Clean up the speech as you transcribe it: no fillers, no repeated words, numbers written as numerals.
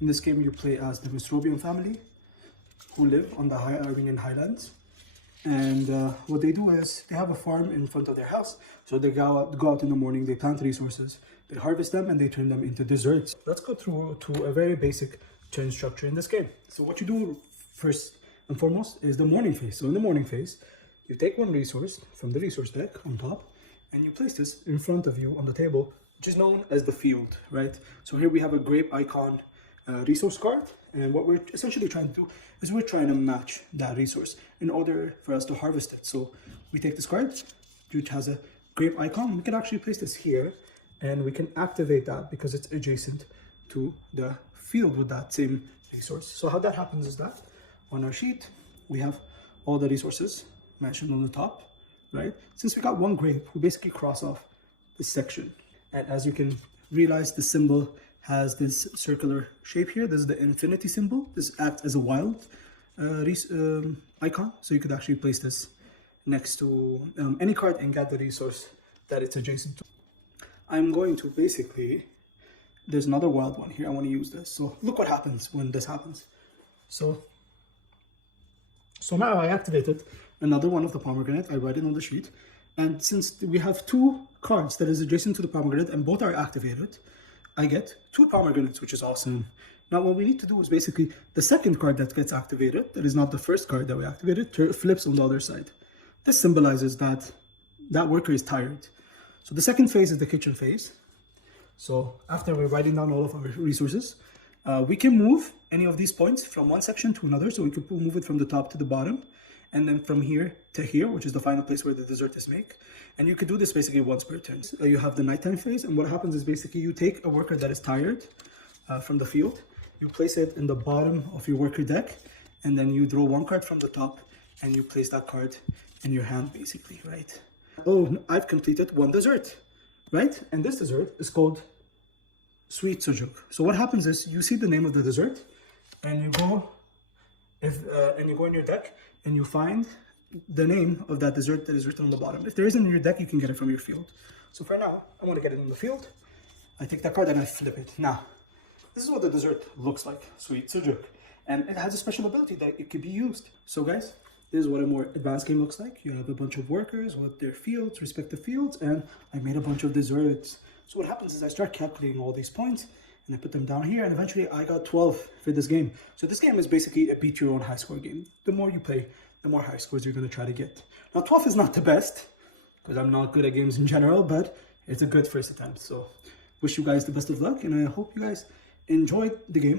In this game, you play as the Misrobian family who live on the High Armenian highlands. And what they do is they have a farm in front of their house. So they go out in the morning, they plant resources, they harvest them, and they turn them into desserts. Let's go through to a very basic turn structure in this game. So what you do first and foremost is the morning phase. So in the morning phase, you take one resource from the resource deck on top, and you place this in front of you on the table, which is known as the field, right? So here we have a grape icon resource card, and what we're essentially trying to do is we're trying to match that resource in order for us to harvest it. So we take this card, which has a grape icon. We can actually place this here, and we can activate that because it's adjacent to the field with that same resource. So how that happens is that on our sheet, we have all the resources mentioned on the top, right? Since we got one grape, we basically cross off this section. And as you can realize, the symbol has this circular shape here. This is the infinity symbol. This acts as a wild icon. So you could actually place this next to any card and get the resource that it's adjacent to. I'm going to basically, there's another wild one here. I want to use this. So look what happens when this happens. So now I activated another one of the pomegranate. I write it on the sheet. And since we have two cards that is adjacent to the pomegranate and both are activated, I get two pomegranates, which is awesome. Now what we need to do is basically the second card that gets activated, that is not the first card that we activated, flips on the other side. This symbolizes that that worker is tired. So the second phase is the kitchen phase. So after we're writing down all of our resources, we can move any of these points from one section to another. So we could move it from the top to the bottom, and then from here to here, which is the final place where the dessert is made. And you could do this basically once per turn. You have the nighttime phase, and what happens is basically you take a worker that is tired from the field, you place it in the bottom of your worker deck, and then you draw one card from the top, and you place that card in your hand basically, right? Oh, I've completed one dessert, right? And this dessert is called sweet sujuk. So what happens is you see the name of the dessert, and you go in your deck, and you find the name of that dessert that is written on the bottom. If there isn't in your deck, you can get it from your field. So for now, I want to get it in the field. I take that card and I flip it. Now, this is what the dessert looks like, sweet sujuk. And it has a special ability that it could be used. So guys, this is what a more advanced game looks like. You have a bunch of workers with their fields, respective fields, and I made a bunch of desserts. So what happens is I start calculating all these points, and I put them down here, and eventually I got 12 for this game. So this game is basically a beat your own high score game. The more you play, the more high scores you're going to try to get. Now 12 is not the best, because I'm not good at games in general, but it's a good first attempt. So wish you guys the best of luck, and I hope you guys enjoyed the game.